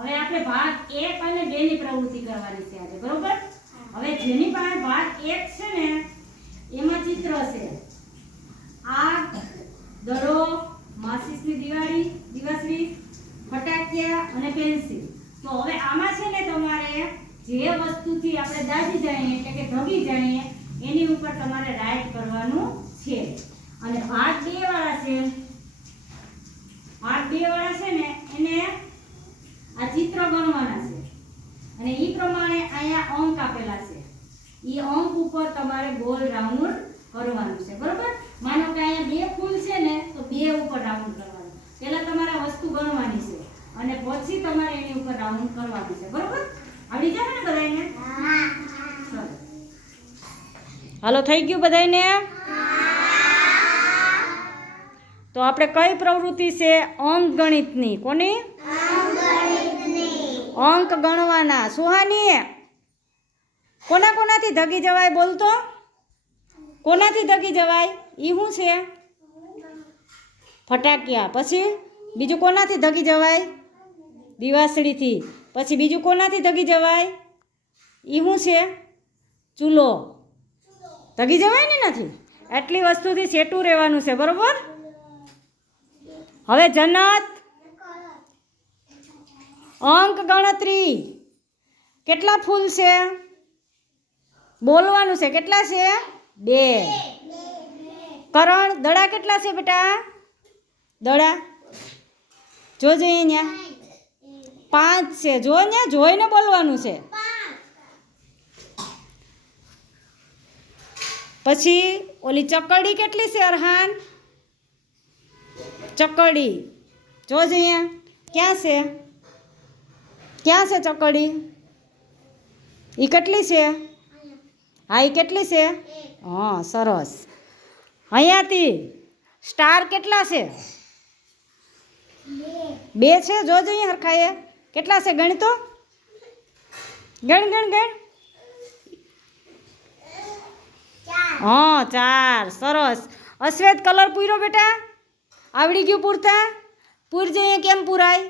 હવે આપણે ભાગ 1 અને 2 ની પ્રવૃત્તિ કરવાની છે આજે, બરોબર? હવે જેની પાસે ભાગ 1 છે ને એમાં ચિત્ર છે આગ, દડો, માચીસની દિવાસળી, ફટાકિયા અને પેન્સિલ. તો હવે આમાં છે ને તમારે જે વસ્તુથી આપણે દાજી જઈએ એટલે કે ધગી જઈએ એની ઉપર તમારે રાઈટ કરવાનું છે. અને ભાગ 2 વાળા છે, ભાગ 2 વાળા છે ને એને આ ચિત્ર ગણવાના છે અને ઈ પ્રમાણે અહીંયા અંક આપેલા છે. ઈ અંક ઉપર તમારે ગોલ રાઉન્ડ કરવાનું છે, બરોબર? માનો કે અહીંયા 2 ફૂલ છે ને તો 2 ઉપર રાઉન્ડ કરવાનું. પહેલા તમારે વસ્તુ ગણવાની છે અને પછી તમારે એની ઉપર રાઉન્ડ કરવાનું છે, બરોબર? આવડી જાય ને બધાને? હા. ચલો, હાલો, થઈ ગયું બધાને? તો આપણે કઈ પ્રવૃત્તિ છે? અંક ગણિતની. કોની? અંક ગણવાના. સુહાની, કોના કોનાથી ધગી જવાય બોલતો? કોનાથી ધગી જવાય? ઈ શું છે? ફટાકિયા. પછી બીજું કોનાથી ધગી જવાય? દિવાસળીથી. પછી બીજું કોનાથી ધગી જવાય? ઈ શું છે? ચૂલો. ધગી જવાય ને નથી? આટલી વસ્તુથી સેટું રહેવાનું છે, બરોબર? હવે જનત, અંક ગણતરી. કેટલા ફૂલ છે? બોલવાનું છે. કેટલા છે? 2. કરણ, દડા કેટલા છે બેટા? દડા જોજે અહીંયા 5 છે. જો અહીંયા જોઈને બોલવાનું છે. પછી ઓલી ચકડી કેટલી છે અરહાન? ચકડી જોજે અહીંયા. ક્યાં છે? ક્યાં છે ચકડી? એ કેટલી છે? હા, એ કેટલી છે? હા, સરસ. અહીંયાથી સ્ટાર કેટલા છે? 2 છે. જોજે અહીંયા હરખાએ કેટલા છે? ગણ તો. ગણ. હા, 4. સરસ. અશ્વેત, કલર પૂર્યો બેટા? આવડી ગયું પૂરતા? પૂરજો. અહીંયા કેમ પૂરાય?